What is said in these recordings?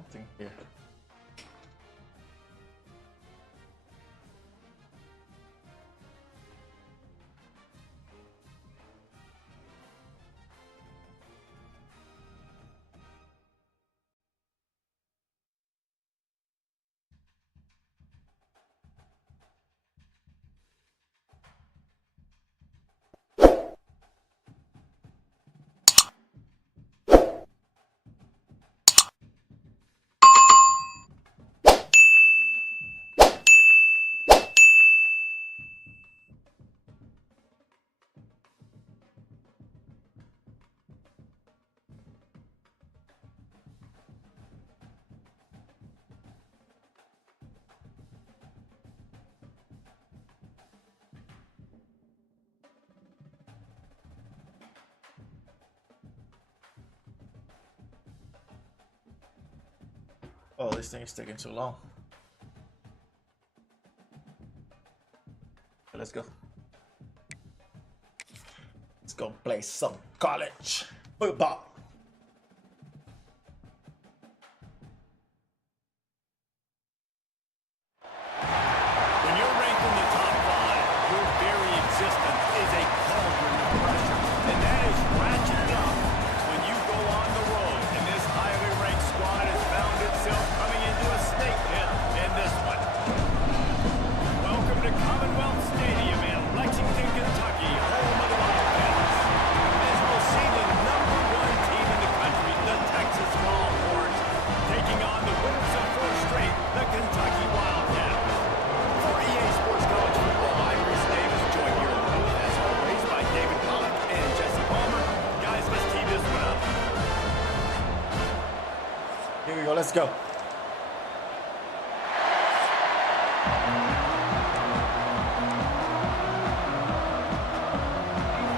something here. Oh, this thing is taking too long. Let's go. Let's go play some college football. When you're ranked in the top 5, your very existence is a cauldron of pressure, and that is ratcheted up when you go on the road, and this highly ranked squad has found itself coming into a snake pit in this one. Welcome to Commonwealth Stadium in Lexington, Kentucky, home of the Wildcats. As we'll see the #1 team in the country, the Texas Longhorns, taking on the winners of 4 straight, the Kentucky Wildcats. For EA Sports College Football, I'm Chris Davis, joined here in the booth, as always, by David Pollack and Jesse Palmer. Guys, let's tee this one up. Here we go, let's go.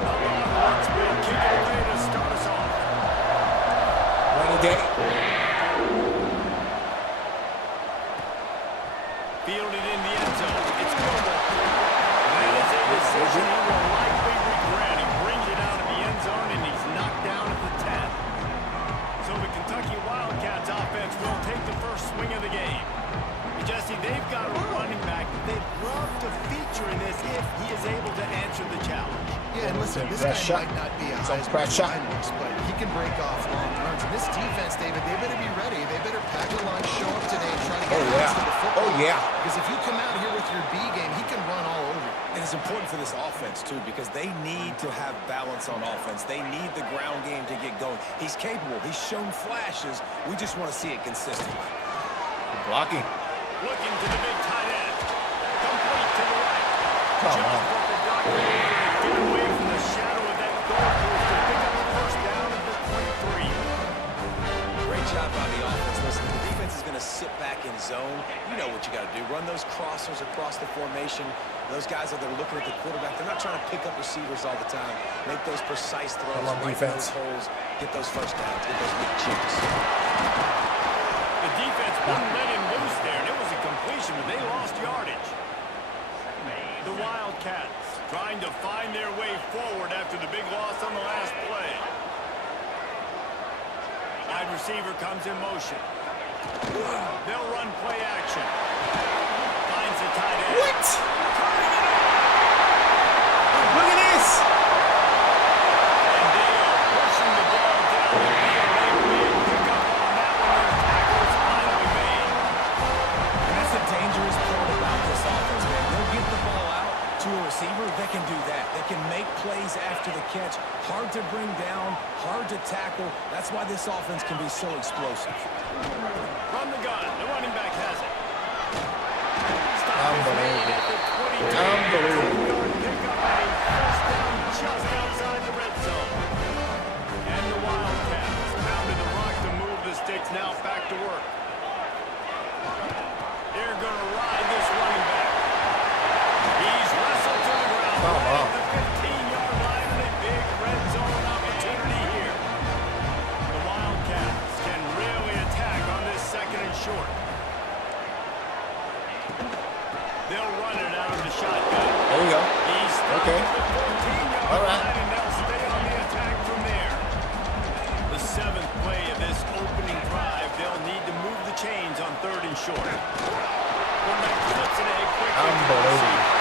Longhorns will kick it away to start us off. Rainy day. Fielded in the end zone. It's Gilmore. That is a decision he will likely regret. He brings it out of the end zone, and he's knocked down at the 10. So the Kentucky Wildcats offense will take the first swing of the game. Jesse, they've got a running back that they'd love to feature in this if he is able to answer the challenge. Yeah, and listen, this guy might not be a Heisman finalist, but he can break off long runs. And this defense, David, they better be ready. They better pack a line, show up today, and try to get runs to the football. Oh, yeah. Because if you come out here with your B game, he can run all over you. And it's important for this offense, too, because they need to have balance on offense. They need the ground game to get going. He's capable. He's shown flashes. We just want to see it consistently. Blocking. Looking to the big tight end. Complete to the right. Come Just on. broke the doctor to get away from the shadow of that goalpost to pick up the first down at the 23. Great job by the offense. Listen, the defense is going to sit back in zone. You know what you got to do. Run those crossers across the formation. Those guys that are looking at the quarterback, they're not trying to pick up receivers all the time. Make those precise throws. Come on, right defense. through those holes. Get those first downs. Get those big chips. The defense wouldn't let him loose there, and it was a completion, but they lost yardage. The Wildcats trying to find their way forward after the big loss on the last play. Wide receiver comes in motion. They'll run play action. Finds the tight end. What? Look at this. And they are pushing the ball down the field. They big pickup on that one. Their tackle's finally made. And that's the dangerous part about this offense, man. They'll get the ball out to a receiver. They can do that. They can make plays after the catch. Hard to bring down, hard to tackle. That's why this offense can be so explosive. From the gun, the running back has it. Stop is Unbelievable. made at the 22. Unbelievable. 10-yard pickup and a first down just outside the red zone. And the Wildcats pounded the rock to move the sticks, now back to work. They're going to ride this running back. He's wrestled to the ground. Come Right on. at the 15-yard line and a big red zone opportunity here. The Wildcats can really attack on this second and short. They'll run it out of the shotgun. There you go. He's stopped Okay. at the 14-yard All right. line, and they'll stay on the attack from there. The 7th play of this opening drive, they'll need to move 3rd and short. Quarterback flips it ahead quickly. Unbelievable.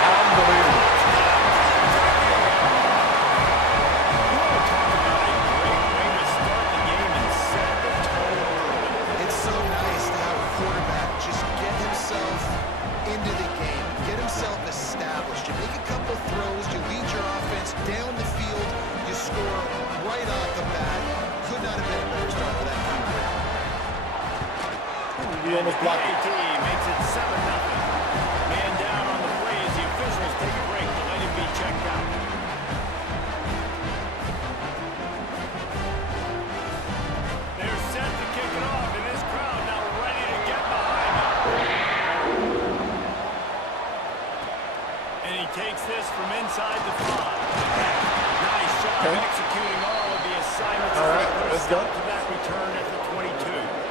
Unbelievable. It's so nice to have a quarterback just get himself into the game, get himself established. You make a couple throws, you lead your offense down the field, you score right off the bat. Could not have been a better start for that team. You almost blocked it. team makes it 7-0. Man down on the play as the officials take a break to let him be checked out. They're set to kick it off, and this crowd now ready to get behind him. And he takes this from inside the 5. Nice job executing all of the assignments. All right, let's go. To that return at the 22.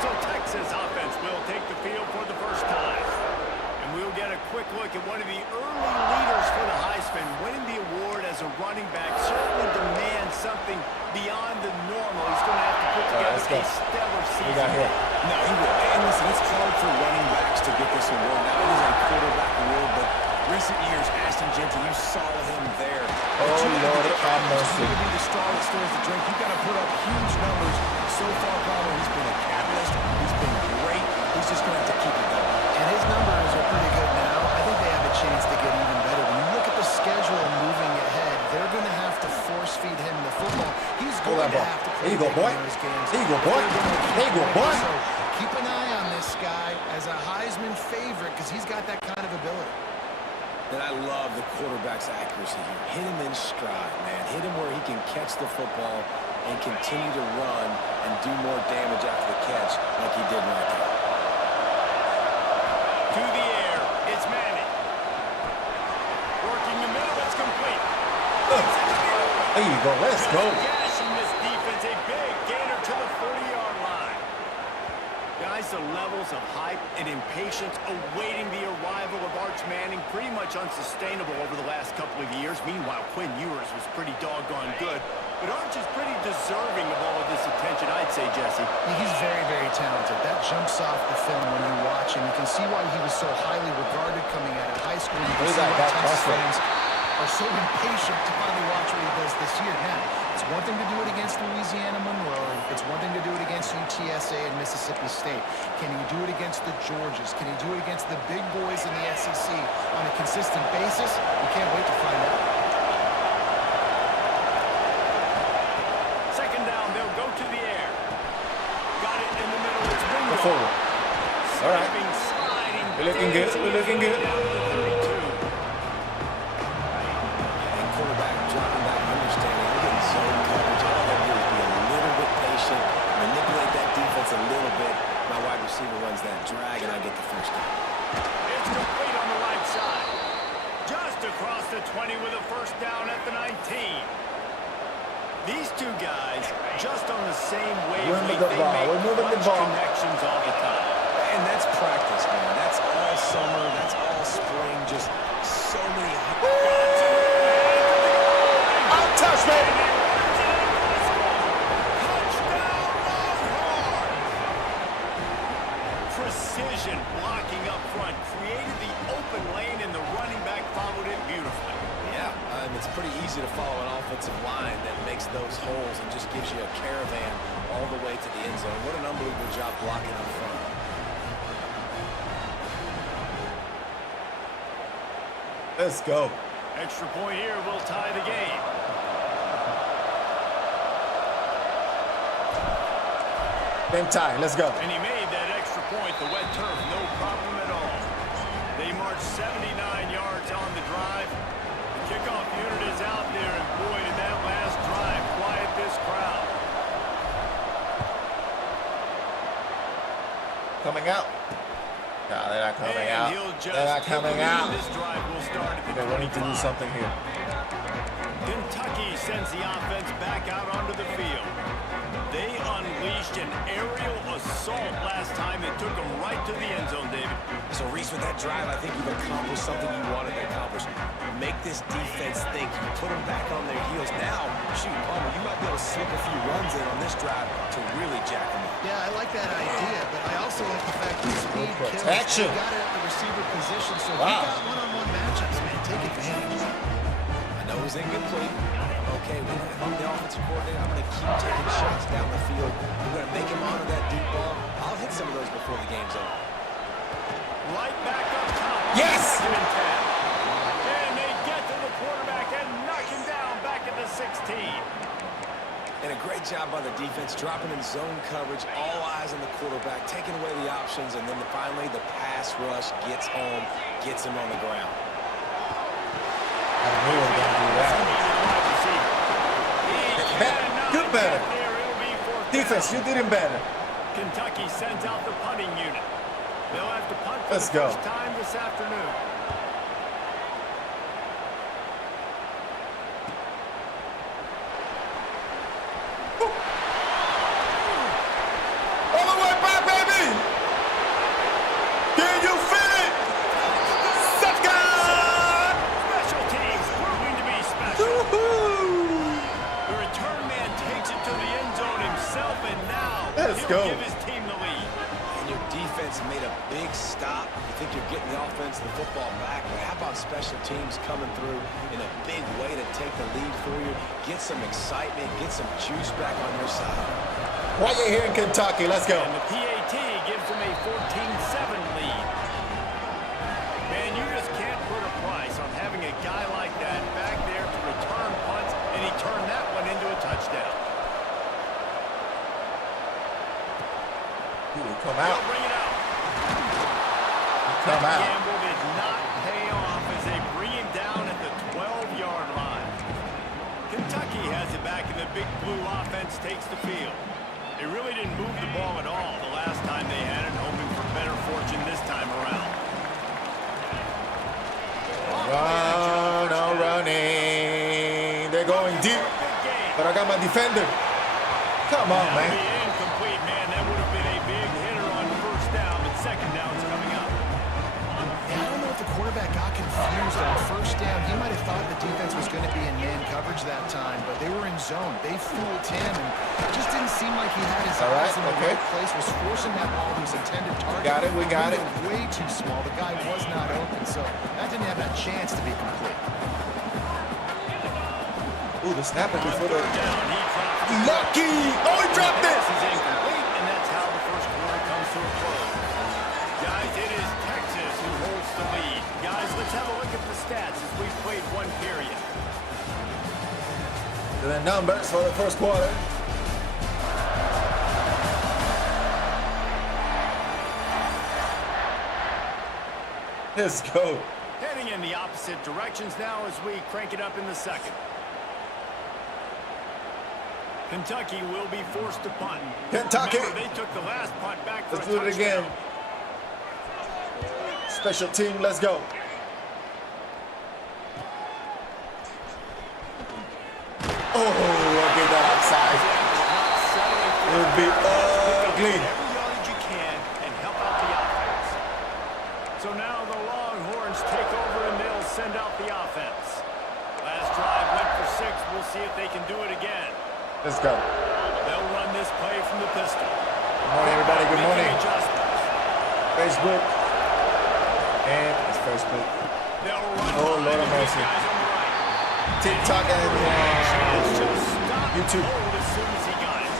So Texas offense will take the field for the first time. And we'll get a quick look at one of the early leaders for the Heisman. Winning the award as a running back certainly demands something beyond the normal. He's going to have to put together a stellar season. We got hit. No, he will. And listen, it's hard for running backs to get this award. Now, it is a quarterback award, but recent years, Ashton Jeanty, you saw him there. Oh, Lord, have mercy. To be the star that stirs the drink, you've got to put up huge numbers. So far, Palmer, he's been a catalyst. He's been great. He's just going to have to keep it going. And his numbers are pretty good now. I think they have a chance to get even better. When you look at the schedule moving ahead, they're going to have to force feed him the football. He's going to have to play There you go, boy. those games. There you go, boy. There you go, boy. So keep an eye on this guy as a Heisman favorite because he's got that kind of ability. And I love the quarterback's accuracy here. Hit him in stride, man. Hit him where he can catch the football and continue to run and do more damage after the catch like he did right there. To the air, it's Manning. Working the middle, it's complete. There you go. Let's go. Gashing this defense, a big gainer to the 40-yard line. Guys, the levels of hype and impatience awaiting the arrival of Arch Manning pretty much unsustainable over the last couple of years. Meanwhile, Quinn Ewers was pretty doggone good. But Arch is pretty deserving of all of this attention, I'd say, Jesse. He's very, very talented. That jumps off the film when you watch him. You can see why he was so highly regarded coming out of high school. You can see why Texas fans are so impatient to finally watch what he does this year. Now, it's one thing to do it against Louisiana Monroe. It's one thing to do it against UTSA and Mississippi State. Can he do it against the Georgias? Can he do it against the big boys in the SEC on a consistent basis? We can't wait to find out. Second down, they'll go to the air. Got it in the middle. It's Ringo. Forward. All right. Sliding. We're looking good. We're looking good. Down to the 32. And quarterback dropping back, understanding. I'm getting zone coverage. All I got to do is be a little bit patient, manipulate that defense a little bit. My wide receiver runs that drag, and I get the first down. It's complete on the right side. Just across the 20 with a first down at the 19. These two guys, just on the same wavelength, they make clutch connections all the time. And that's practice, man. That's all summer. That's all spring. Just so many. Touchdown! Precision blocking up front created the open lane, and the running back followed it beautifully. Yeah, it's pretty easy to follow an offensive line that makes those holes and just gives you a caravan all the way to the end zone. What an unbelievable job blocking up front. Let's go. Extra point here will tie the game. Game tie. Let's go. And he made that extra point, the wet turf, no problem at all. They marched 79 yards on the drive. The kickoff unit is out there, and boy, did that last drive quiet this crowd. Coming out. No, they're not coming And out. he'll just They're not coming out. This drive will start at the Okay, we need to do 25. something here. Kentucky sends the offense back out onto the field. They unleashed an aerial assault last time. It took them right to the end zone, David. So, Reese, with that drive, I think you've accomplished something you wanted to accomplish. Make this defense think. You put them back on their heels. Now, shoot, Palmer, you might be able to slip a few runs in on this drive to really jack them up. Yeah, I like that idea, but I also like the fact that speed kills. Protection. You got it at the receiver position, so if Wow. you got one-on-one matchups, man, take advantage. I know it's incomplete. Okay, well, if I'm the offensive coordinator, I'm going to keep taking shots down the field. We're going to make him honor that deep ball. I'll hit some of those before the game's over. Right back up top. Yes! Second and 10. And they get to the quarterback and knock him down back at the 16. And a great job by the defense, dropping in zone coverage, all eyes on the quarterback, taking away the options, and then finally the pass rush gets home, gets him on the ground. I knew we were going to do that. Good better. Defense, you did him better. Kentucky sends out the punting unit. They'll have to punt for Let's the go. first time this afternoon. All the way back, baby! Can you feel it? Second! Special teams proving to be special. Woohoo! The return man takes it to the end zone himself, and now Let's he'll go. give his team the lead. And your defense made a big stop. You think you're getting the offense, the football back, but how about special teams coming through in a big way to take the lead for you, get some excitement, get some juice back on your side. Right here in Kentucky, let's go. And the PAT gives them a 14-7 lead. Man, you just can't put a price on having a guy like that back there to return punts, and he turned that one into a touchdown. Ooh, come They'll out. bring it out. Come That out. gamble did not pay off as they bring him down at the 12-yard line. Kentucky has it back, and the big blue offense takes the field. They really didn't move the ball at all the last time they had it, hoping for better fortune this time around. Run, no running. They're going deep, Big game. but I got my defender. Come on, That'll man. be incomplete, man. That would have been a big hitter on first down, but second down's coming up. Yeah, I don't know if the quarterback got confused on first down. He might have thought the defense was going to be in man coverage that time, but they were in zone. They fooled him, and it just didn't seem like he had his All right, eyes in the okay. right place, was forcing that ball to his intended target. Got it, we got it. Way too small. The guy was not open, so that didn't have a chance to be complete. Ooh, the snapper before the... Third down, he drops the Lucky! Oh, he dropped pass it! is incomplete, and that's how the first quarter comes to a close. Guys, it is Texas who holds the lead. Guys, let's have a look at the stats as we've played one period. The numbers for the first quarter. Let's go. Heading in the opposite directions now as we crank it up in the second. Kentucky will be forced to punt. Kentucky. Remember, they took the last punt back for Let's a do it again. touchdown. Special team, let's go. Oh, I get that outside. It would be ugly. Every yardage you can and help out the offense. So now the Longhorns take over and they'll send out the offense. Last drive went for 6. We'll see if they can do it again. Let's go. They'll run this play from the pistol. Good morning, everybody. Good morning. Making adjustments. Facebook. And it's Facebook. They'll run Oh, behind Lord the have big mercy. guys on the right. TikTok and Chance just stopped YouTube. cold as soon as he got it.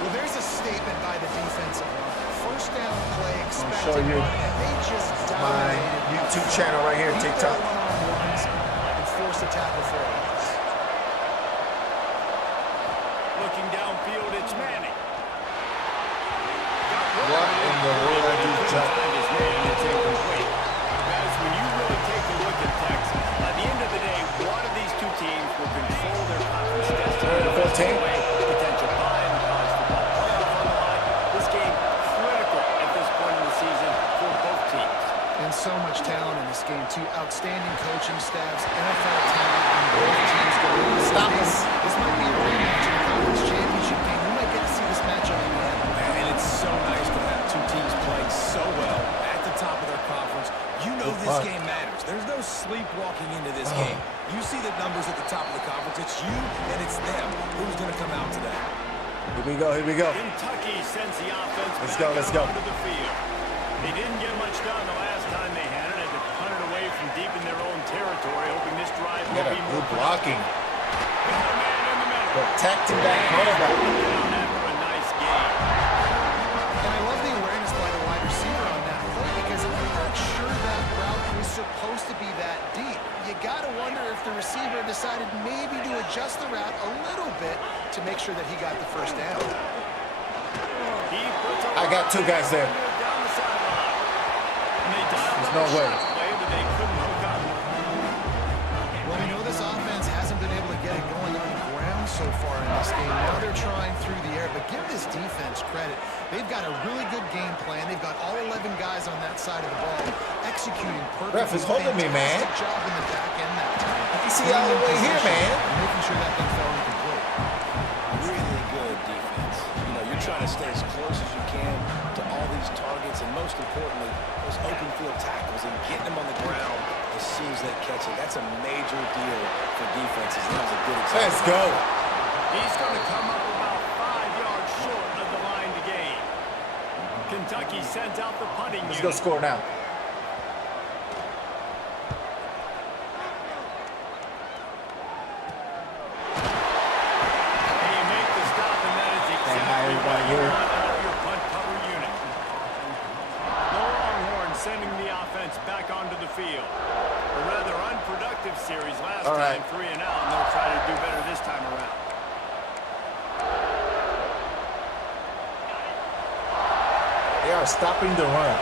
Well, there's a statement by the defensive line. First down play, expected show you run, and they just my dominated. YouTube channel right here, Beat their TikTok. one-on-ones and force a tackle for a loss. Looking downfield, it's Manning. What in the world I do jump? Find his man, it's incomplete. Guys, when you really take a look at Texas, at the end of the day, one of these two teams will control their conference destiny. 14. Potential bye in the college football playoff on the line. This game critical at this point in the season for both teams. And so much talent in this game, too. Outstanding coaching staffs, NFL talent, and both teams go in. Stop us. This might be a rematch in the conference championship game. We might get to see this matchup again. And it's so nice to have two teams playing so well at the top of their conference. You know this This game matters. There's no sleepwalking into this game. You see the numbers at the top of the conference. It's you and it's them. Who's going to come out today? Here we go. Here we go. Kentucky sends the offense Let's back go. Let's out go. onto the field. They didn't get much done the last time they had it. Had to punt it away from deep in their own territory, hoping this drive will be more Good blocking. Got a man in the middle. Protecting that quarterback. Down after a nice game. And I love the awareness by the wide receiver on that play because I'm not sure that route was supposed to be that deep. You got to wonder if the receiver decided maybe to adjust the route a little bit to make sure that he got the first down. I got two guys there. Down the sideline. And they dialed There's up no a way. shot play, but they couldn't hook up. Well, we know this offense hasn't been able to get it going on the ground so far in this game. Now they're trying through the air, but give this defense credit. They've got a really good game plan. They've got all 11 guys on that side of the ball executing perfectly. Ref is holding me, man. Fantastic job in the back end that time. You see all the way here, man. And making sure that thing fell incomplete. Really good defense. You know, you're trying to stay as close as you can to all these targets, and most importantly, those open field tackles and getting them on the ground as soon as they catch it. That's a major deal for defenses. That was a good example. Let's go. He's going to come up about 5 yards short of the line to gain. Kentucky sends out the punting Let's unit. go score now. And you make the stop, and that is exactly what you want out of your punt cover unit. The Longhorns sending the offense back onto the field. A rather unproductive series last All right. time, 3 and out, and they'll try to do better this time around. They are stopping the run.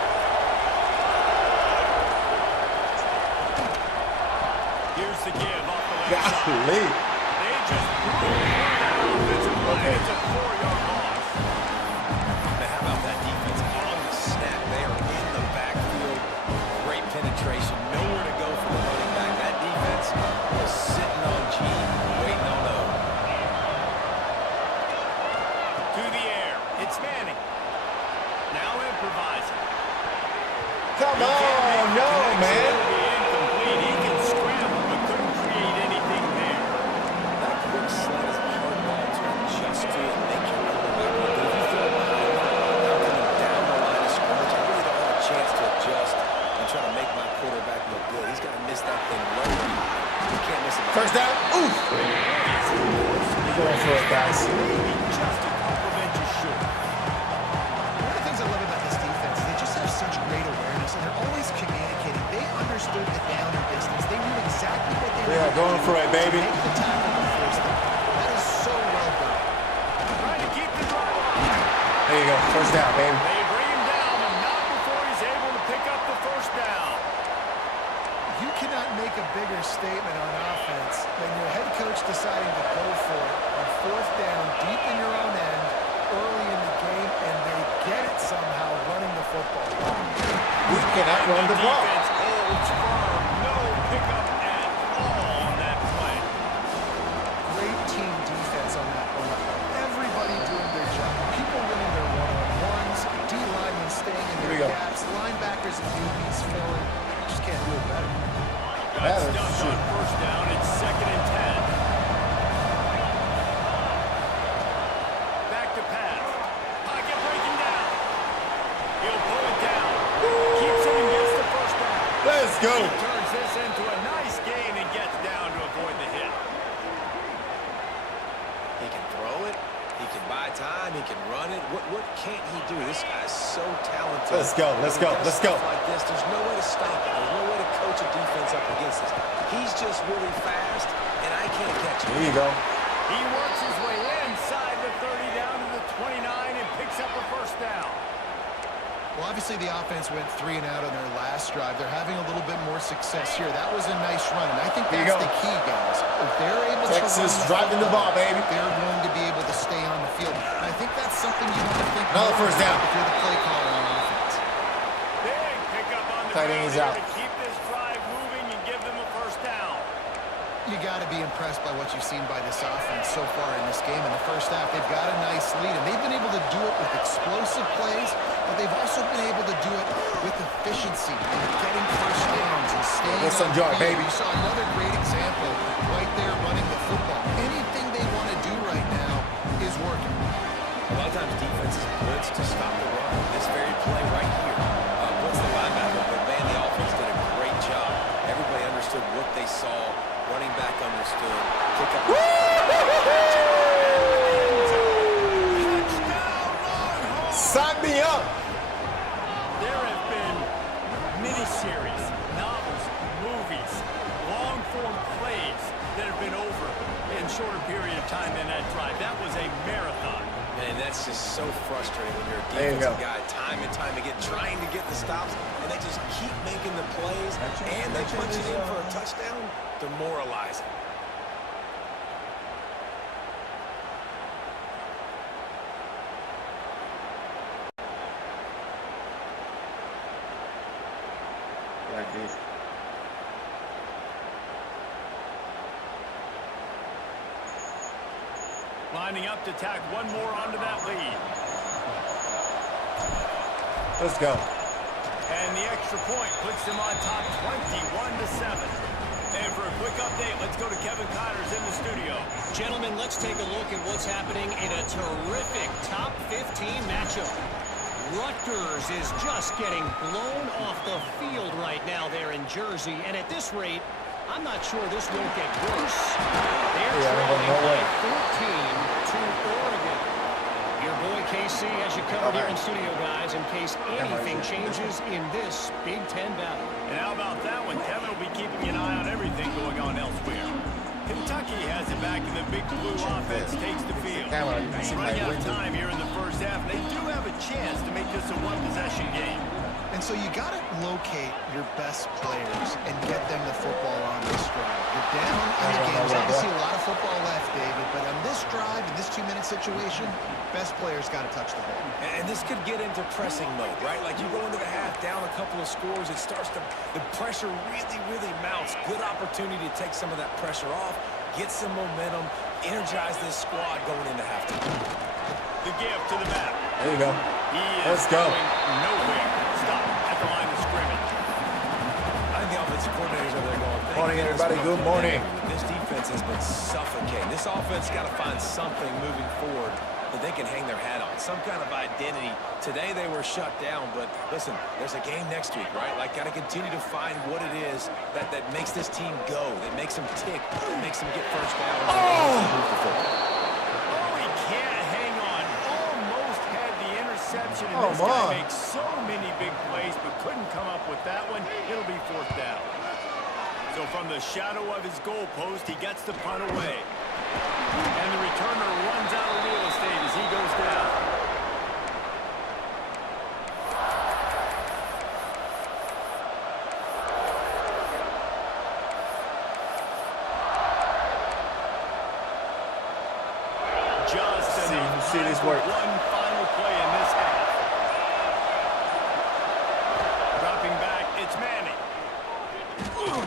Here's the give off the left side. Golly. They just blew that offensive line. It's a 4-yard loss. Now, how about that defense on the snap? They are in the backfield. Great penetration. Nowhere to go for the running back. That defense was sitting on G, waiting on O. To the air. It's Manning. Now improvising. Come He can't make on. the No, connection. man. It'll be incomplete. He can scramble, but couldn't create anything there. That quick slide is a hard ball to adjust to and make your quarterback look good. If you throw it behind him, I'm coming down the line of scrimmage. I really don't have a chance to adjust and try to make my quarterback look good. He's got to miss that thing low and high. You can't miss it. First down. Oof. Going for it, guys. Just a couple of inches short. One of the things I love about this defense is they just have such great awareness, and they're always communicating. They understood the down and distance. They knew exactly what they We are needed going to for do it, baby. to make the tackle and force them. That is so well done. Trying to keep the drive alive. There you go. First down, baby. They bring him down, and not before he's able to pick up the first down. You cannot make a bigger statement on offense than your head coach deciding to go for it on 4th down deep in your own end early in the game, and they get it somehow running the football. We cannot run the ball. Defense holds firm. No pickup at all on that play. Great team defense on that one. Everybody doing their job. People winning their one-on-ones, D-linemen staying in Here we their go. gaps, linebackers and DBs filling. You just can't do it better. Got That is stuffed true. on first down. It's 2nd and 10. Back to pass. Pocket breaking down. He'll pull it down. Keeps it and gets the first down. Let's go. He turns this into a nice gain and gets down to avoid the hit. He can throw it. He can buy time. He can run it. What can't he do? This guy's so talented. Let's go. Let's go. When he does Let's go. stuff like this, there's no way to stop it. There's no way to coach a defense up against this. He's just really fast, and I can't catch him. There you go. He works his way inside the 30 down to the 29 and picks up a first down. Well, obviously the offense went 3 and out on their last drive. They're having a little bit more success here. That was a nice run, and I think There you that's go. the key, guys. If they're able to Texas run driving the ball, baby. they're going to be able to stay on the field. And I think that's something you want to think Another more first about down. if you're the play caller on offense. Big pickup on the Tight end ground is here out. to keep this drive moving and give them a first down. You you got to be impressed by what you've seen by this offense so far in this game. In the first half, they've got a nice lead, and they've been able to do it with explosive plays, but they've also been able to do it with efficiency and getting first downs and staying Get some joy, baby. You saw another great example right there running the football. Anything they want to do right now is working. A lot of times defenses blitz to stop the run. This very play right here blitz the linebacker, but man, the offense did a great job. Everybody understood what they saw. Running back understood. Kick up. Sign me up. There have been miniseries, novels, movies, long-form plays that have been over in shorter period of time than that drive. That was a marathon. Man, that's just so frustrating when you're a There you defensive go. guy time and time again trying to get the stops, and they just keep making the plays, and they punch it in for a touchdown. Demoralizing. Like this. Lining up to tack one more onto that lead. Let's go. And the extra point puts them on top 21-7. And for a quick update, let's go to Kevin Connors in the studio. Gentlemen, let's take a look at what's happening in a terrific top 15 matchup. Rutgers is just getting blown off the field right now there in Jersey. And at this rate, I'm not sure this won't get worse. They're trailing by 14 to Oregon. Your boy KC has you covered here in studio, guys, in case anything changes in this Big Ten battle. And how about that one? Kevin will be keeping an eye on everything going on elsewhere. Kentucky has it back, and the big blue offense takes the field. Running out of time here in the first half. They do have a chance to make this a one-possession game. And so you got to locate your best players and get them the football on this drive. You're down in the game. There's obviously a lot of football left, David, but on this drive, in this 2-minute situation, best players got to touch the ball. And this could get into pressing mode, right? Like you go into the half down a couple of scores, it starts to, the pressure really mounts. Good opportunity to take some of that pressure off, get some momentum, energize this squad going into halftime. The give to the back. There you go. He is Let's go. going nowhere. Stop at the line of scrimmage. I think the offensive coordinators over there going, Morning, everybody. Good morning. This defense has been suffocating. This offense got to find something moving forward that they can hang their hat on, some kind of identity. Today they were shut down, but listen, there's a game next week, right? Like, got to continue to find what it is that makes this team go, that makes them tick, that makes them get first down. Move the football. Oh, he can't hang on. Almost had the interception, and Oh, this guy man. makes so many big plays, but couldn't come up with that one. It'll be fourth down. So from the shadow of his goal post, he gets the punt away. And the returner runs out of real estate as he goes down. Just enough see this time for work. one final play in this half. Dropping back, it's Manning. Whoa,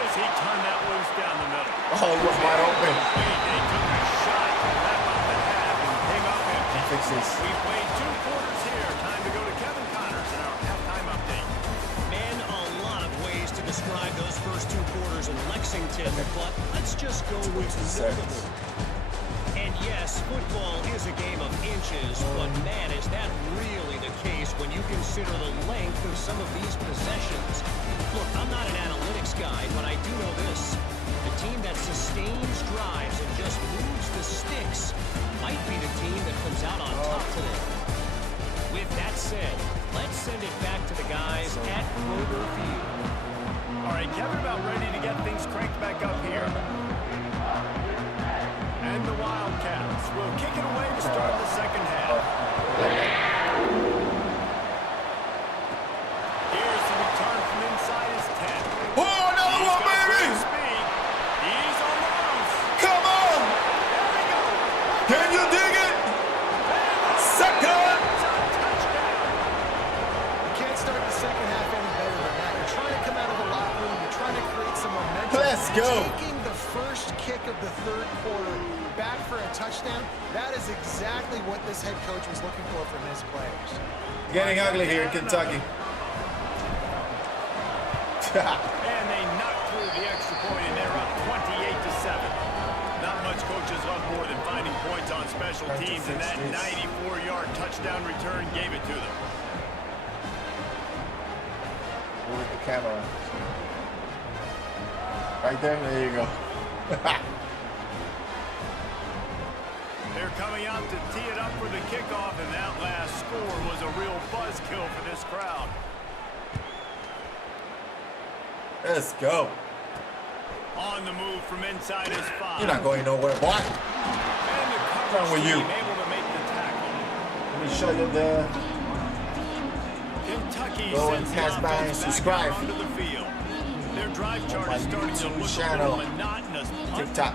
does he turn that loose down the middle? Oh, it was wide open. They took a shot to wrap up the half and came up empty. Fix this. We played 2 quarters here. Time to go to Kevin Connors in our halftime update. Man, a lot of ways to describe those first 2 quarters in Lexington, but let's just go with notable. And yes, football is a game of inches, but man, is that really the case when you consider the length of some of these possessions. Look, I'm not an analytics guy, but I do know this. The team that sustains drives and just moves the sticks might be the team that comes out on top today. With that said, let's send it back to the guys at Kroger Field. All right, Kevin about ready to get things cranked back up here. And the Wildcats will kick it away to start the second half. Here's the return from inside his 10. Oh, another He's one, got baby! great speed. He's on the loose. Come on! There we go. Can you dig it? Second! It's a touchdown. You can't start the second half any better than that. You're trying to come out of the locker room. You're trying to create some momentum. Let's go. Taking of the third quarter, back for a touchdown. That is exactly what this head coach was looking for from his players. Getting ugly here in Kentucky. And they knocked through the extra point, and they're up 28-7. Not much coaches love more than finding points on special teams, and that 94-yard touchdown return gave it to them. With the camera. Right there, there you go. They're coming out to tee it up for the kickoff, and that last score was a real buzzkill for this crowd. Let's go. On the move from inside his 5. You're not going nowhere, boy. And the What's wrong with you? able to make the tackle. Let me show you the... Kentucky Go and sends pass the by and offense back subscribe. out onto the field. Their drive chart my is starting to YouTube look channel. a little monotonous. Punt, TikTok.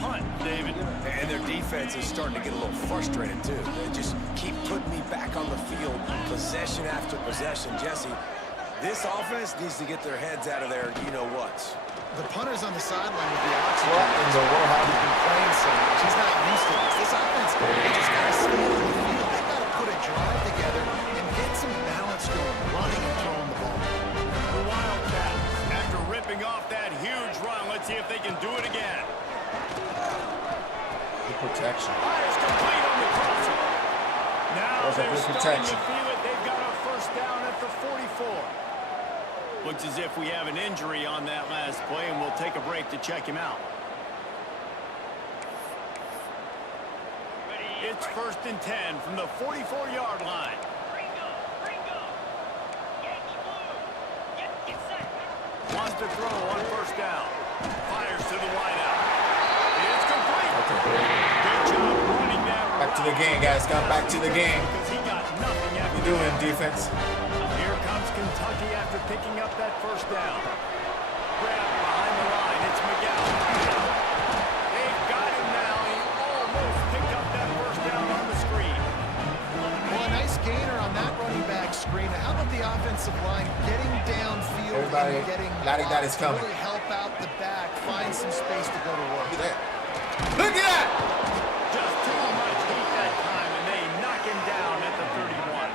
punt, David. And their defense is starting to get a little frustrated, too. They just keep putting me back on the field, possession after possession. Jesse, this offense needs to get their heads out of their you-know-whats. The punter's on the sideline with the oxygen. What in the world He's happened? been playing so much. He's not used to this. This offense, they just got to stay on the field. They got to put a drive together and get some balance going, running and throwing the ball. The Wildcats, after ripping off that huge run, let's see if they can do it again. The protection. Fires complete on the crosser. Now That was a they're good starting protection. to feel it. They've got a first down at the 44. Looks as if we have an injury on that last play, and we'll take a break to check him out. It's 1st and 10 from the 44-yard line. Wants to throw on first down. Fires to the wideout. It's complete. Good job running that. Back to the game, guys. Come back to the game. Because he got nothing What after you doing, defense? Here comes Kentucky after picking up that first down. Grab behind the line. It's Miguel. They've got him now. He almost picked up that first down on the screen. Well, a nice gainer on that running back screen. How about the offensive line getting downfield Everybody, and getting Larry, that is blocks to coming. really help out the back, find some space to go to work. Look at that. Look at that! Just too much heat that time, and they knock him down at the 31.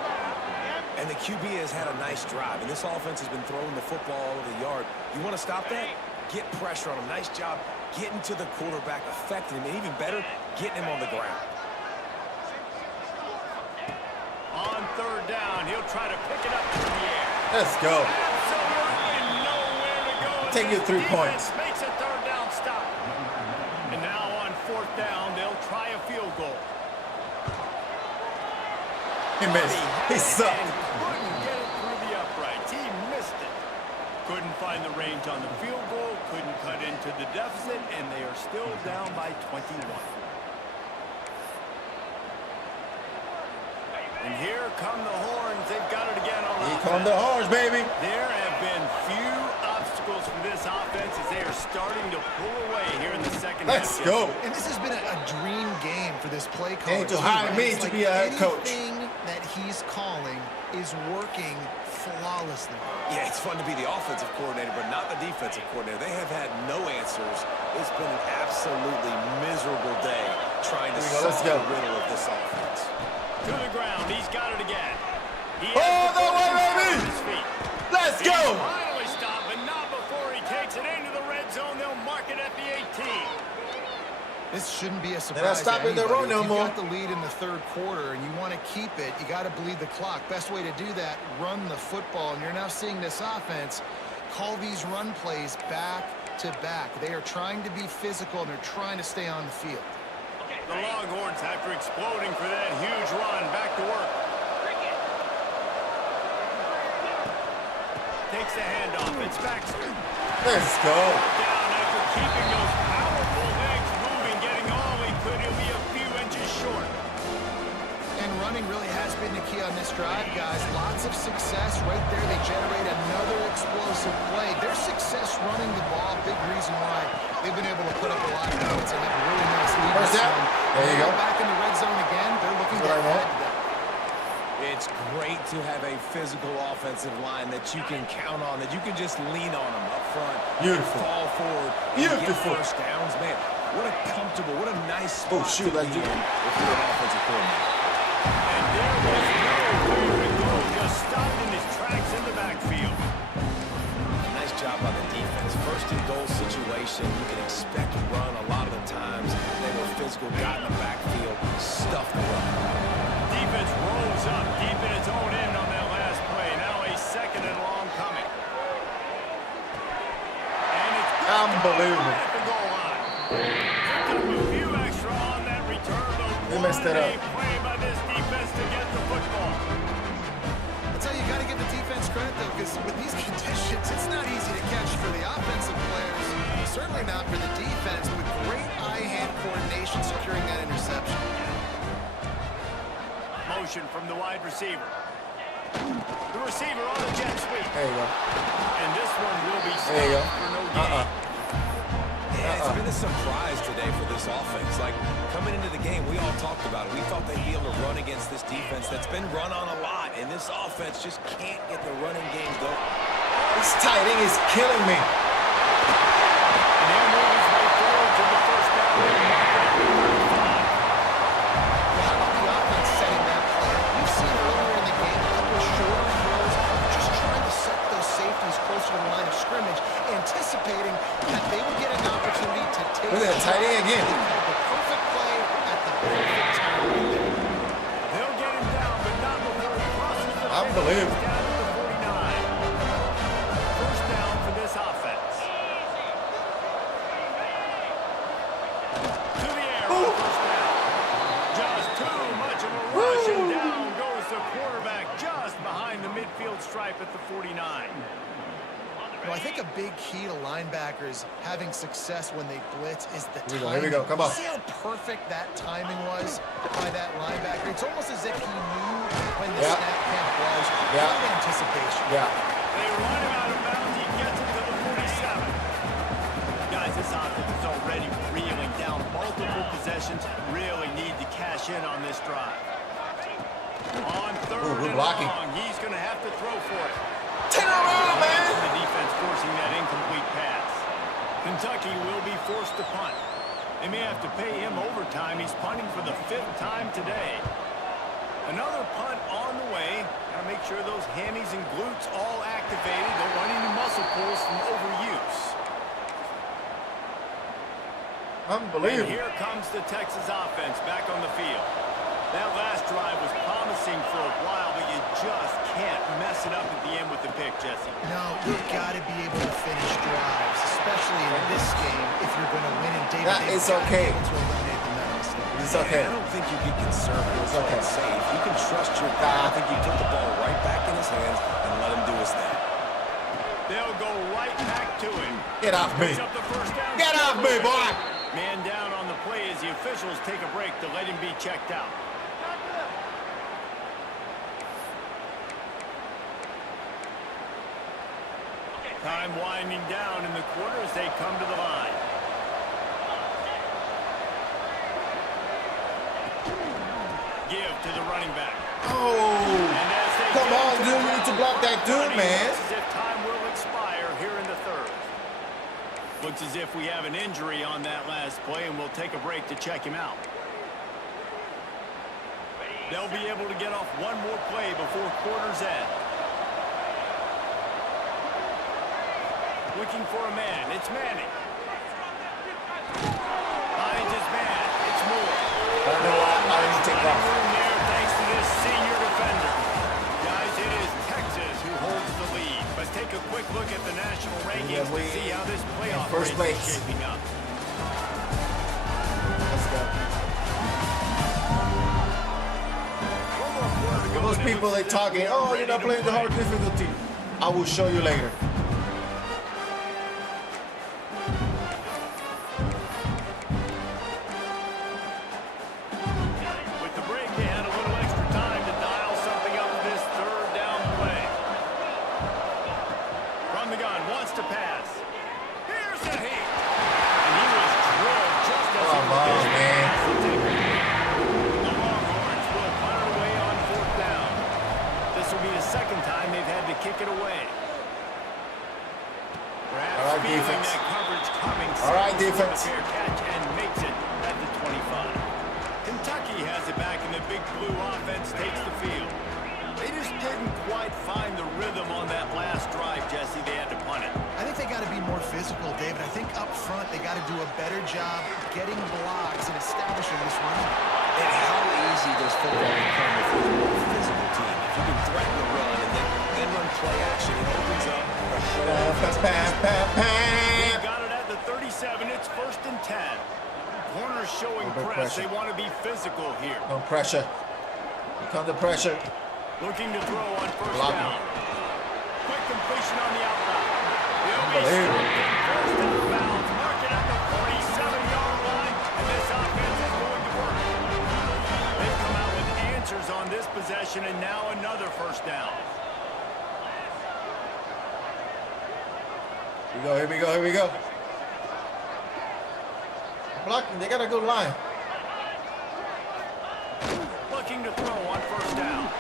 And the QB has had a nice drive, and this offense has been throwing the football all over the yard. You want to stop that? Get pressure on him. Nice job getting to the quarterback, affecting him, and even better, getting him on the ground. On 3rd down, he'll try to pick it up through the air. Let's go. Absolutely nowhere to go. Take your 3 points. Makes a 3rd down stop. And now on 4th down, they'll try a field goal. He missed. He sucked. Couldn't get it through the uprights. He missed it. Couldn't find the range on the field goal. Couldn't cut into the deficit, and they are still down by 21. And here come the horns. They've got it again on Here offense. come the horns, baby. There have been few obstacles for this offense as they are starting to pull away here in the second Let's half. go. And this has been a dream game for this play caller. Ain't to too, hire right? me It's to be a head coach. Anything that he's calling is working flawlessly. Yeah, it's fun to be the offensive coordinator, but not the defensive coordinator. They have had no answers. It's been an absolutely miserable day trying to Here we go, let's solve go. the riddle of this offense. To the ground. He's got it again. He Oh, has the no way, football baby. on his feet. Let's He's go. finally stopped, but not before he takes it into the red zone. They'll mark it at the 18. This shouldn't be a not surprise to stopping the anybody. run no If more. you've got the lead in the 3rd quarter and you want to keep it, you got to bleed the clock. Best way to do that, run the football. And you're now seeing this offense call these run plays back to back. They are trying to be physical, and they're trying to stay on the field. The Longhorns, after exploding for that huge run, back to work. Takes the handoff. It's Baxter. Let's go. Down after keeping those powerful legs moving, getting all he could. He'll be a few inches short. And running really has been the key on this drive, guys. Lots of success right there. They generate another explosive play. Their success running the ball, big reason why they've been able to put up a lot of points and have a really nice lead. First this down. one. There you Now go. back in the red zone again. They're looking to That's what I add want. to that. It's great to have a physical offensive line that you can count on, that you can just lean on them up front. Beautiful. Fall forward. And Beautiful. get first downs, man. What a comfortable, what a nice spot shoot, to let's be do in it. if you're an offensive coordinator. And there was nowhere to go. Just stopped in his tracks in the backfield. Nice job by the defense. First and goal situation, you can expect run a lot of the times. They were physical, got in the backfield, stuffed the run. Defense rolls up deep in its own end on that last play. Now a second and long coming. And it's Unbelievable. at the goal line. Here comes a few extra on that return. They messed that up. Play by this defense to get the football. I'll tell you, you got to give the defense credit, though, because with these conditions, it's not easy to catch for the offensive players. Certainly not for the defense, but great eye-hand coordination securing that interception. Motion from the wide receiver. The receiver on the jet sweep. There you go. And this one will be There you go. stopped for no gain. Yeah, it's been a surprise today for this offense. Like, coming into the game, we all talked about it. We thought they'd be able to run against this defense that's been run on a lot, and this offense just can't get the running game going. This tight end is killing me. And he'll move his way forward to the first down. How about the offense setting that play? We've seen earlier in the game a couple of shorter throws, just trying to set those safeties closer to the line of scrimmage, anticipating that they would get an opportunity to take Look at that tight end again. They called the perfect play at the perfect time right there. They'll get him down, but not before he crosses the 50. Unbelievable. Down to the 49. First down for this offense. To the air. First down. Just too much of a rush, and down goes the quarterback just behind the midfield stripe at the 49. Well, I think a big key to linebackers having success when they blitz is the timing. Here we go. Come on. See how perfect that timing was by that linebacker? It's almost as if he knew when the Yeah. snap count was. Yeah. Good anticipation. Yeah. They run him out of bounds. He gets it to the 47. Guys, this offense is already reeling down multiple possessions. Really need to cash in on this drive. On third good and blocking. long, he's going to have to throw for it. Turn around, man. The defense forcing that incomplete pass. Kentucky will be forced to punt. They may have to pay him overtime. He's punting for the 5th time today. Another punt on the way. Got to make sure those hammies and glutes all activated. Don't want any muscle pulls from overuse. And Unbelievable. here comes the Texas offense back on the field. That last drive was promising for a while, but you just can't mess it up at the end with the pick, Jesse. No, you've got to be able to finish drives, especially in this game if you're going to win. And David, That they've is got to be okay. able to eliminate the mental mistakes. It's okay. I don't think you get conservative. It's okay. And safe. You can trust your guy. I think you put the ball right back in his hands and let him do his thing. They'll go right back to him. Get off me. Picks up the first down. Get off me, boy. Man down on the play as the officials take a break to let him be checked out. Time winding down in the quarter as they come to the line. Give to the running back. Oh. And as they Come get on, to dude. the You need to line, block that dude, running man. looks as if time will expire here in the third. Looks as if we have an injury on that last play, and we'll take a break to check him out. They'll be able to get off one more play before quarter's end. Looking for a man. It's Manning. Finds his man. It's Moore. I don't know why I didn't take off. Room there thanks to this senior defender. Guys, it is Texas who holds the lead. Let's take a quick look at the national rankings to see how this playoff first race place. is shaping up. Let's go. One more quarter to go, Those and it people looks they as if talking, we're oh, you're not ready playing to the hard play. difficulty. I will show you later. With the break, they had a little extra time to dial something up this third down play. From the gun, wants to pass. Here's the heat. And he was drilled just as he Come was on, getting man. past the tackle. The Longhorns will punt it away on 4th down. This will be the second time they've had to kick it away. Perhaps All right, feeling defense. that coverage Humming All right, sails for the defense. fair catch and makes it at the 25. Kentucky has it back, and the Big Blue offense takes the field. They just didn't quite find the rhythm on that last drive, Jesse. They had to punt it. I think they got to be more physical, David. I think up front they got to do a better job getting blocks and establishing this run. And how easy does football become if you're a more physical team? If you can threaten the run and then run play action, it opens up a whole They got it at the 37. It's 1st and 10. Corners showing press. Pressure. They want to be physical here. No pressure. Here comes the pressure. Looking to throw on 1st Block down. it. Quick completion on the outside. They'll be Unbelievable. first out of bounds. Mark it at the 47-yard line, and this offense is going to work. They've come out with answers on this possession, and now another 1st down. Here we go, here we go. Blocking, they got a good line. Looking to throw on 1st down.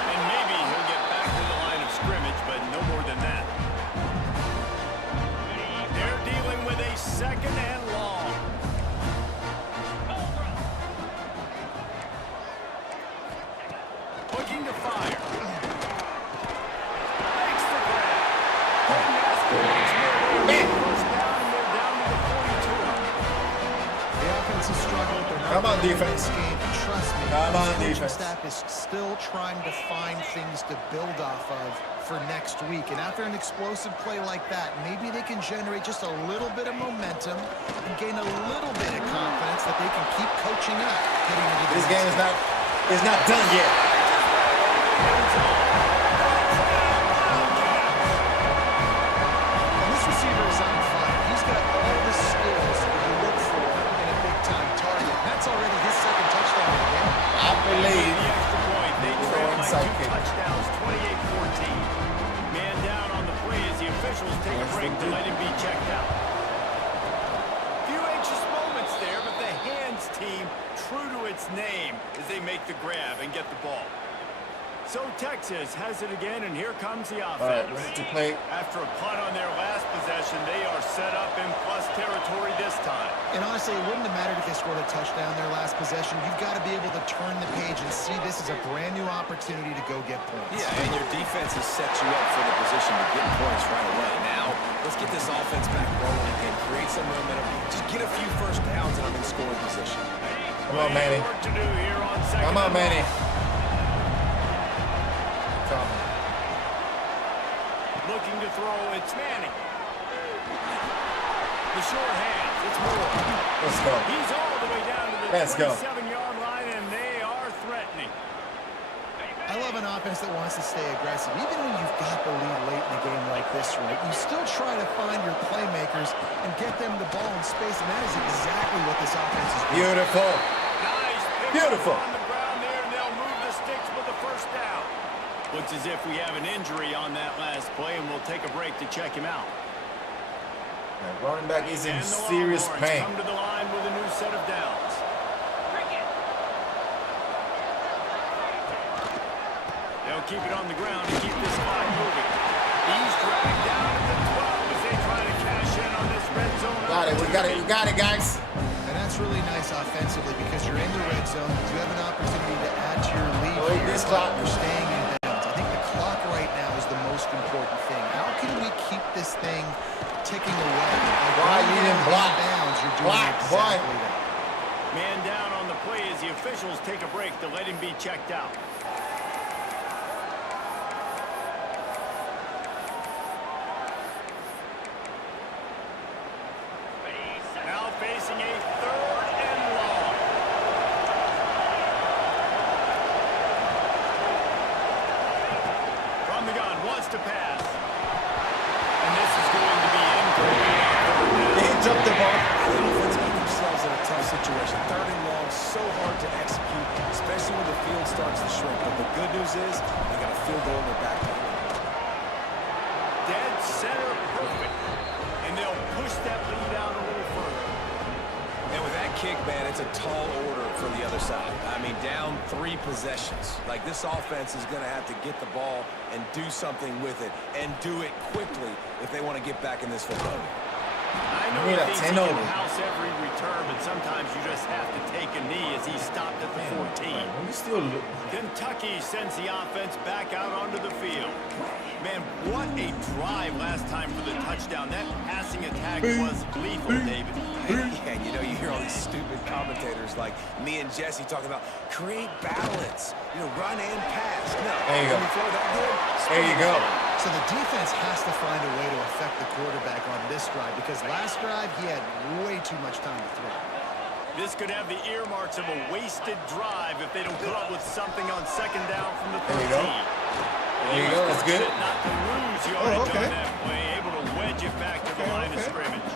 And maybe he'll get back to the line of scrimmage, but no more than that. They're dealing with a 2nd and long. Looking to fire. Makes the grab. And that's the next move. 1st down, and they're down to the 42. The offense has struggled. They're not Come on, winning defense. this game. Trust me, Come on, this coaching defense. staff is still trying to find things to build off of for next week. And after an explosive play like that, maybe they can generate just a little bit of momentum and gain a little bit of confidence that they can keep coaching up heading into This the game next is not done yet. And this receiver is on fire. He's got all the skills that you look for in a big-time target. That's already his 2nd touchdown of the game. I believe. The extra point. They We're trail going by inside 2 kick. touchdowns, 28-14. Man down on the play as the officials take a break to let him be checked out. Few anxious moments there, but the hands team true to its name as they make the grab and get the ball. So Texas has it again, and here comes the All right, offense. ready to play. After a punt on their last possession, they are set up in plus territory this time. And honestly, it wouldn't have mattered if they scored a touchdown their last possession. You've got to be able to turn the page and see this as a brand new opportunity to go get points. Yeah, and your defense has set you up for the position to get points right away. Now, let's get this offense back rolling and create some momentum. Just get a few 1st downs and I'm in scoring position. Come on, Manny. Work to do here on 2nd Come on, and Manny. long. Looking to throw, it's Manning. The short hands, it's Moore. Let's go. He's all the way down to the Let's go. 27-yard line, and they are threatening. I love an offense that wants to stay aggressive. Even when you've got the lead late in a game like this, right, you still try to find your playmakers and get them the ball in space, and that is exactly what this offense is doing. Beautiful. Nice pick Beautiful. on the ground there, and they'll move the sticks with the 1st down. Looks as if we have an injury on that last play, and we'll take a break to check him out. The running back is in And the serious Longhorns pain. come to the line with a new set of downs. They'll keep it on the ground and keep this clock moving. He's dragged down at the 12 as they try to cash in on this red zone. Got it, we got it, guys. And that's really nice offensively because you're in the red zone. You have an opportunity to add to your lead Oh, here. this clock. You're staying in bounds. I think the clock right now is the most important thing. How can we keep this thing ticking away? And Why while you you're didn't in block? bounds, you're doing Block, exactly that. Man down on the play as the officials take a break to let him be checked out. Now facing a 3rd and long. From the gun, wants to pass. And this is going to be incomplete. He dropped the ball. The offense got themselves in a tough situation. 3rd and long, so hard to execute, especially when the field starts to shrink. But the good news is they got a field goal in their back pocket. Dead center perfect. And they'll push that lead out a little further. And with that kick, man, it's a tall order for the other side. I mean, down 3 possessions. Like, this offense is going to have to get the ball and do something with it, and do it quickly if they want to get back in this football game. I know Mira, he thinks he 10 can over. house every return, but sometimes you just have to take a knee as he stopped at the 14. We still look. Kentucky sends the offense back out onto the field. Man, what a drive last time for the touchdown. That passing attack was lethal, David. Yeah, you know, you hear all these stupid commentators like me and Jesse talking about create balance, you know, run and pass. No, There you go. when you throw that good, There you go. So the defense has to find a way to affect the quarterback on this drive because last drive he had way too much time to throw. This could have the earmarks of a wasted drive if they don't come up with something on second down from the 13. There you go. There you go. That's good. Not to lose yardage okay. on that play, able to wedge it back to the line of scrimmage.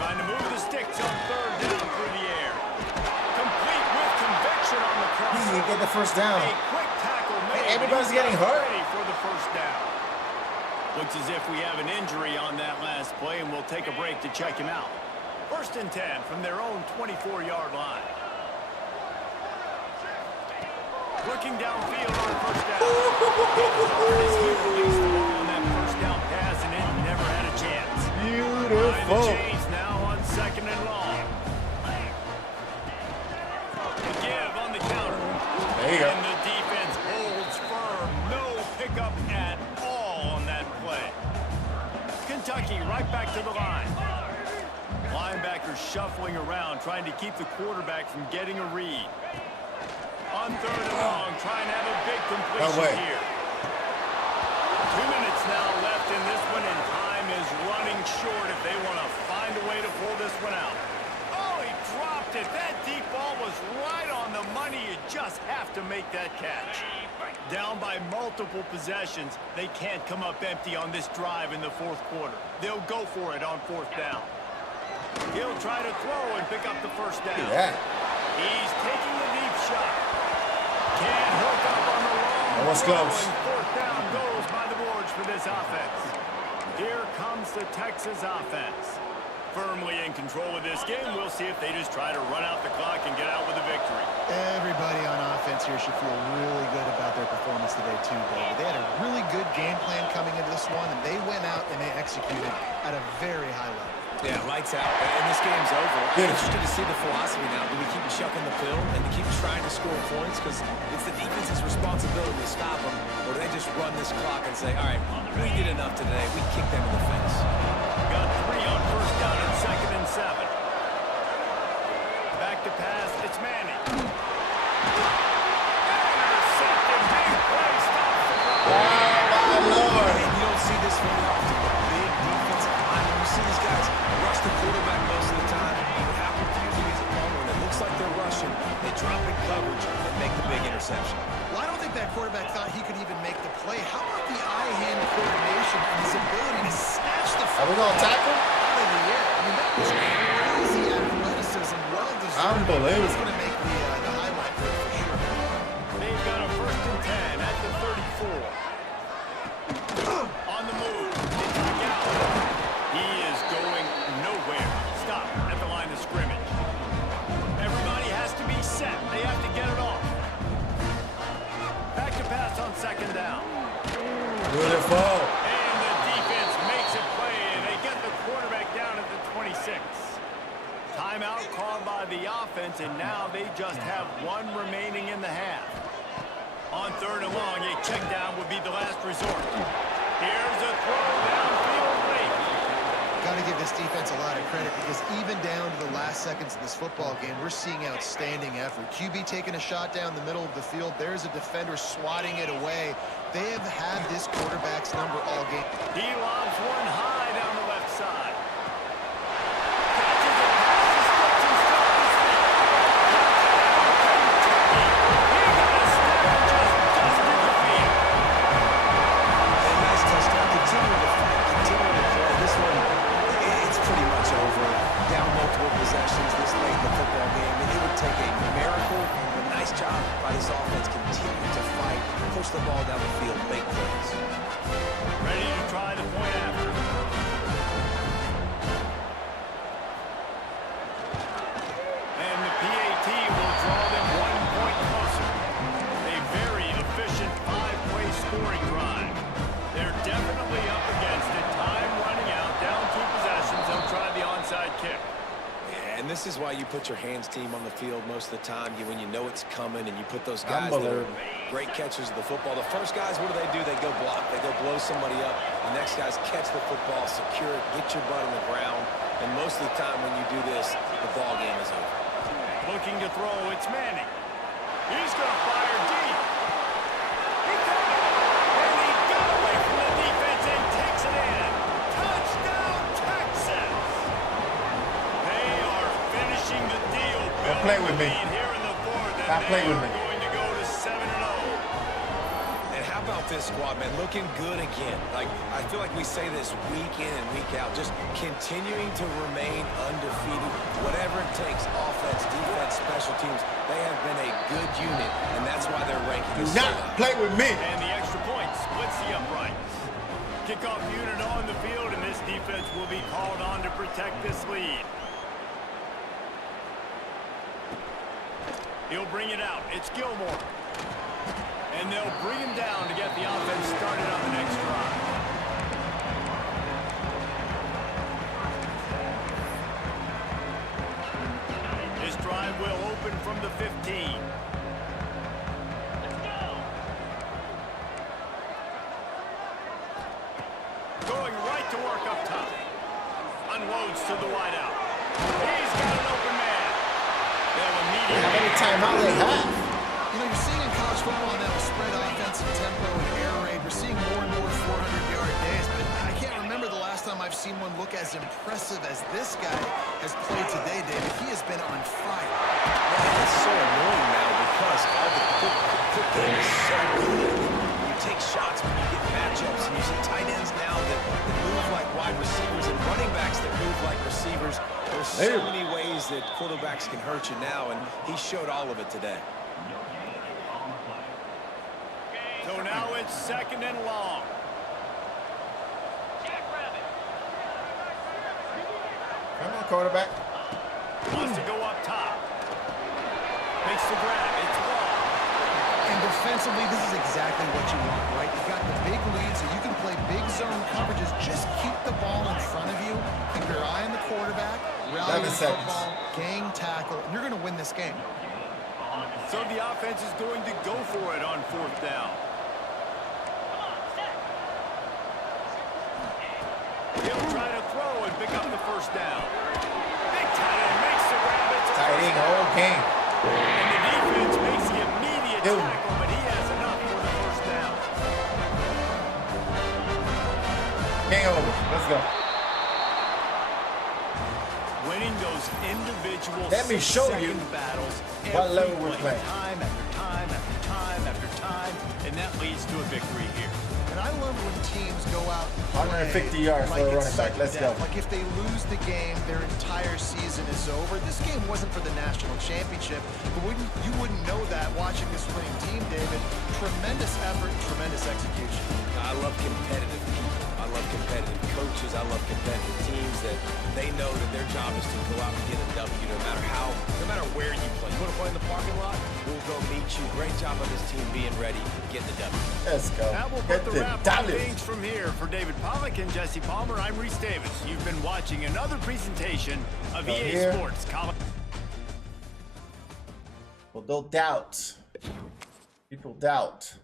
Trying to move the sticks on third down through the air. Complete with conviction on the cross. Easy, get the first down. A quick tackle made. everybody's but he's getting not hurt. ready for the first down. Looks as if we have an injury on that last play, and we'll take a break to check him out. 1st and 10 from their own 24-yard line. Looking downfield on first down. As he released the ball on that first down pass, and it never had a chance. Beautiful. The chains now on 2nd and long. The give on the counter. There you go. And the defense holds firm. No pickup at all on that play. Kentucky right back to the line. Linebackers shuffling around, trying to keep the quarterback from getting a read. On 3rd and long, trying to have a big completion here. 2 minutes now left in this one, and time is running short if they want to find a way to pull this one out. Oh, he dropped it. That deep ball was right on the money. You just have to make that catch. Down by multiple possessions, they can't come up empty on this drive in the 4th quarter. They'll go for it on 4th down. He'll try to throw and pick up the first down. Yeah. He's taking the deep shot. Can't hook up on the long That was throw, close. and 4th down goes by the boards for this offense. Here comes the Texas offense. Firmly in control of this game. We'll see if they just try to run out the clock and get out with a victory. Everybody on offense here should feel really good about their performance today too, David. They had a really good game plan coming into this one, and they went out and they executed at a very high level. Yeah, lights out. And this game's over. I'm interested to see the philosophy now. Do we keep chucking the pill and keep trying to score points? Because it's the defense's responsibility to stop them. Or do they just run this clock and say, all right, we did enough today. We kicked them in the face. Got 3 on first down and 2nd and 7. Back to pass. It's Manning. Intercepted. Big play. Stop the run. Oh, my Lord. And you don't see this very often. The big defensive linemen, you see these guys rush the quarterback most of the time. But how confusing is it when it looks like they're rushing, they drop in coverage and make the big interception? Well, I don't think that quarterback thought he could even make the play. How about the eye-hand coordination and his ability to snatch the Are we going to tackle? out of the air? I mean, that was crazy athleticism. Well-deserved. Unbelievable. He's going to make the highlight reel for sure. They've got a 1st and 10 at the 34. On the move. They take it out. He is going nowhere. Stop at the line of scrimmage. Everybody has to be set. They have to get it off. Back to pass on 2nd down. Beautiful. And the defense makes it play, and they get the quarterback down at the 26. Timeout called by the offense, and now they just have 1 remaining in the half. On 3rd and long, a check down would be the last resort. Here's a throw downfield late. Got to give this defense a lot of credit because even down to the last seconds of this football game, we're seeing outstanding effort. QB taking a shot down the middle of the field. There's a defender swatting it away. They have had this quarterback's number all game. He lobs one high down the left side. Catches it past the sticks and stops his feet. He got a step and just dusted the field. A nice touchdown. Continuing to fight, continuing to play. This one, it's pretty much over. Down multiple possessions this late in the football game. And it would take a miracle. A nice job by this offense continuing to fight, push the ball down the field, make plays. Ready to try this is why you put your hands team on the field most of the time. When you know it's coming and you put those guys that are great catchers of the football. The first guys, what do? They go block. They go blow somebody up. The next guys catch the football, secure it, get your butt on the ground. And most of the time when you do this, the ball game is over. Looking to throw, it's Manning. He's going to fire deep. He caught it. And he got away from the defense and takes it in. Touchdown, Texas. They are finishing the deal. Don't play with me. Here in the fourth, and Don't play with me. going to go to 7-0. And how about this squad, man? Looking good again. Like, I feel like we say this week in and week out, just continuing to remain undefeated. Whatever it takes, offense, defense, special teams, they have been a good unit, and that's why they're ranking Do us so not high. play with me. And the extra point splits the uprights. Kickoff unit on the field, and this defense will be called on to protect this lead. He'll bring it out. It's Gilmore. And they'll bring him down to get the offense started on the next drive. This drive will open from the 15. Going right to work up top. Unloads to the wideout. He's got an open man. They'll immediately... How many timeouts they have? You know, you're seeing in college football now with spread offense and tempo and air raid, we're seeing more and more 400-yard days, but I can't remember the last time I've seen one look as impressive as this guy has played today, David. He has been on fire. Yeah, it's so annoying now because all the quick game is so good. You take shots when you get matchups, and you see tight ends now that move like wide receivers and running backs that move like receivers. There's so many ways that quarterbacks can hurt you now, and he showed all of it today. So now it's 2nd and long. Come on, quarterback. Wants to go up top. Makes the grab. It's ball. And defensively, this is exactly what you want, right? You've got the big lead, so you can play big zone coverages. Just keep the ball in front of you. Keep your eye on the quarterback. Rally the football, gang tackle, and you're going to win this game. So the offense is going to go for it on 4th down. He'll try to throw and pick up the 1st down. Big tight end makes the grab. It's a Tight end, whole game. And the defense makes the immediate Dude. tackle, but he has enough for the 1st down. Game over. Let's go. Winning those individual Let me show you second battles what every level we're play, playing. time after time after time after time, and that leads to a victory here. And I love when teams go out and 150 play yards for a like running it's back. sudden Let's go. death. Like if they lose the game, their entire season is over. This game wasn't for the national championship, but you wouldn't know that watching this winning team, David. Tremendous effort, tremendous execution. I love competitive people. I love competitive coaches. I love competitive teams that they know that their job is to go out and get a W no matter where you play. You want to play in the parking lot? We'll go meet you. Great job of this team being ready to get the W. Let's go. That will Get put the the wrap on W. things from here. For David Pollack and Jesse Palmer, I'm Reese Davis. You've been watching another presentation of EA here. Sports College. Well, don't doubt. People doubt.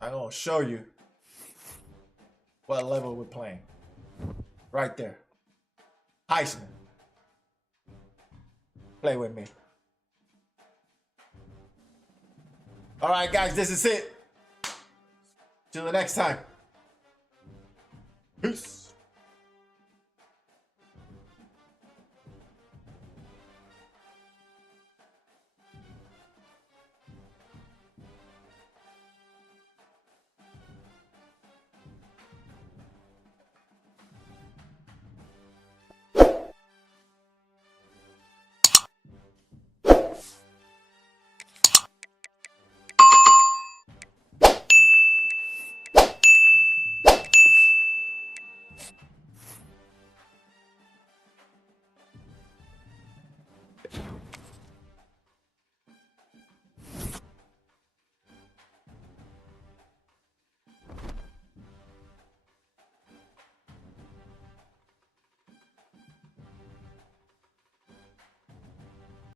I'm gonna show you what level we're playing. Right there. Heisman. Play with me. All right, guys, this is it. Till the next time. Peace.